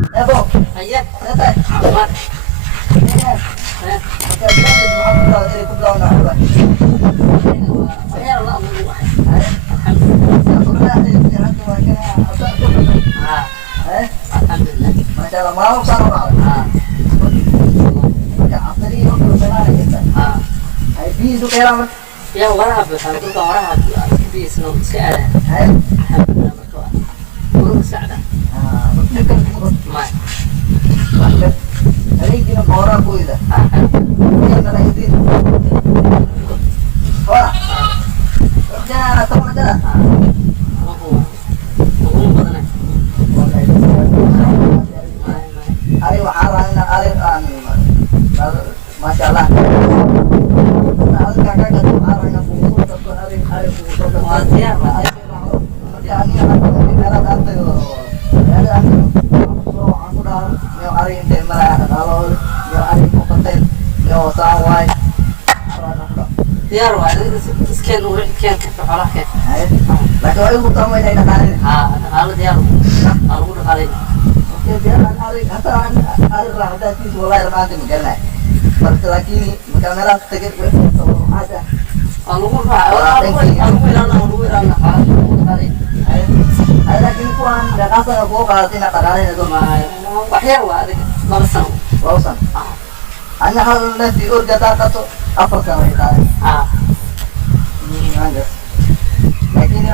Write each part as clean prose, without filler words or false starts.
ابو هيا لا عمر يا الله أبو واحد الحمد لله ما شاء الله ما هو صار هاي بيزو كلام يا وراها بحال وراها بيس نو سعره هاي الحمد لله مركوا سعره ما هذيك كنا مورا بويدا كنا رايدين ورا جانا تمام جانا هو بدنا أي وحارنا أي ما شاء الله أنا كذا كذا حارنا فوق تقول أي فوق واسيا يعني أنا كذا ada aku dah yang hari ini merah kalau yang hari kompeten yang sawai ديار واحد سكان وكان كيف حالك لكن أي مطعم ini nak hari هذا ديار أروح عليه oke dia hari kata hari rada sih mulai ramadan mungkin lah lagi ini kamera tegak ada أروح على ada kini kuan dah kasa aku kalau tidak terkadang itu وحير وهذا مرسم lausan hanya hal nanti urut kata tu apa kau itu ini ada lagi ni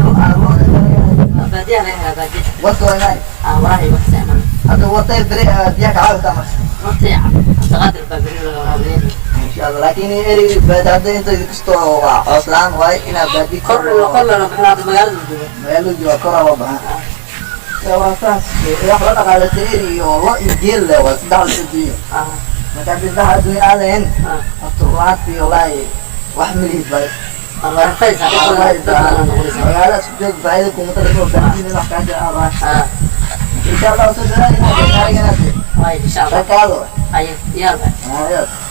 بدي أنا هذا بدي waktu ini وراي بحسن atau waktu beri dia kau sama مطيع تغادر ببرير ولا insyaallah lagi ini eri badada itu itu aslan wai ina badi كل بحنا بمجال lalu juga kora wabah ya wasas ya kalau ada sendiri yo lo injil lewat dal itu maka bisa hadir alen atau lati oleh wahmili baik الله يحفظك ada sujud baik kumpulan itu berarti ini lah kaja apa insyaallah saudara ini hari nanti إن شاء الله kalau أي يلا ayo